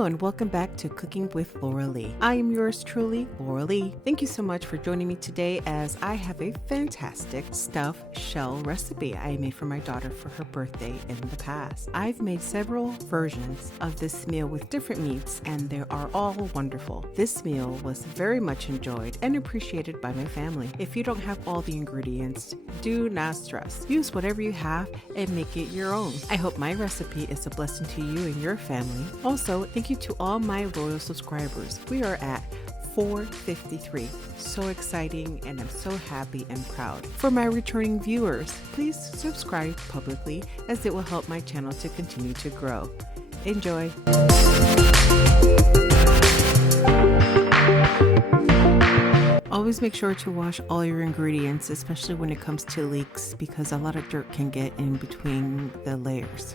Hello and welcome back to Cooking with Lauralee. I am yours truly, Lauralee. Thank you so much for joining me today as I have a fantastic stuffed shell recipe I made for my daughter for her birthday in the past. I've made several versions of this meal with different meats and they are all wonderful. This meal was very much enjoyed and appreciated by my family. If you don't have all the ingredients, do not stress. Use whatever you have and make it your own. I hope my recipe is a blessing to you and your family. Also, thank you to all my loyal subscribers. We are at 453. So exciting, and I'm so happy and proud. For my returning viewers, please subscribe publicly as it will help my channel to continue to grow. Enjoy. Always make sure to wash all your ingredients, especially when it comes to leeks, because a lot of dirt can get in between the layers.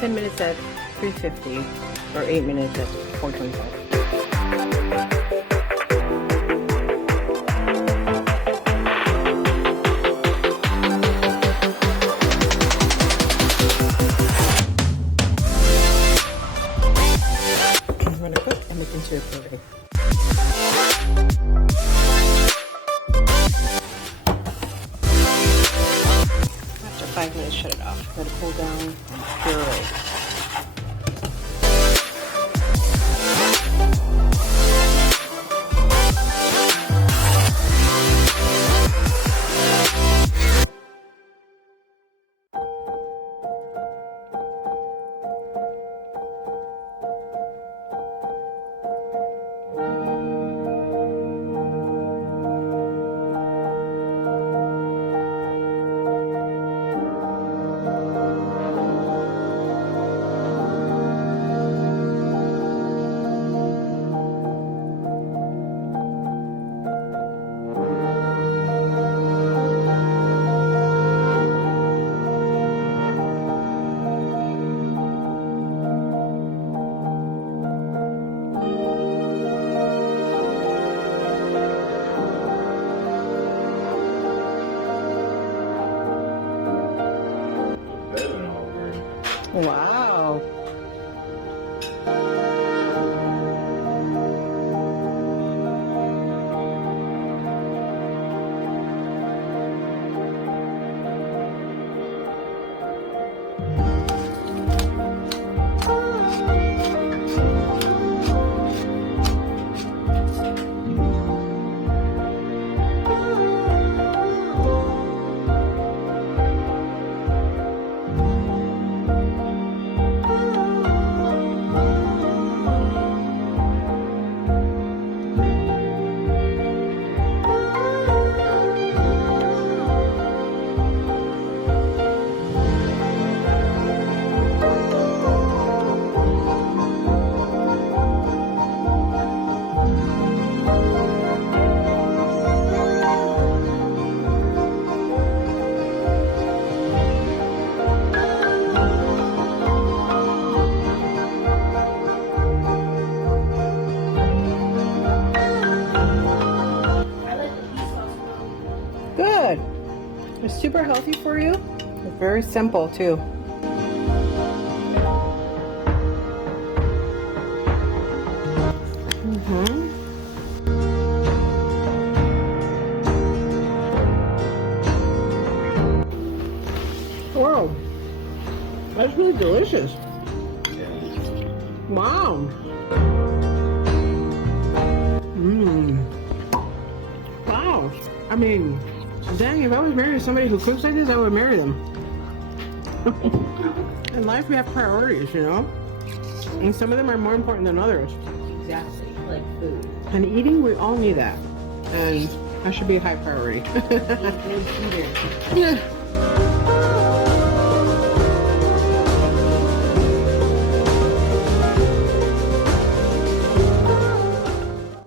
Minutes at 350 or 8 minutes at 425. I'm going to cook and make into a puree. After 5 minutes, shut it off. Let it cool down and puree. Wow. Good. It's super healthy for you. It's very simple too. Wow, that's really delicious. Wow. Wow. I mean, dang, if I was married to somebody who cooks like this, I would marry them. In life, we have priorities, you know? And some of them are more important than others. Exactly, like food. And eating, we all need that. And that should be a high priority. Eat good eaters. Yeah.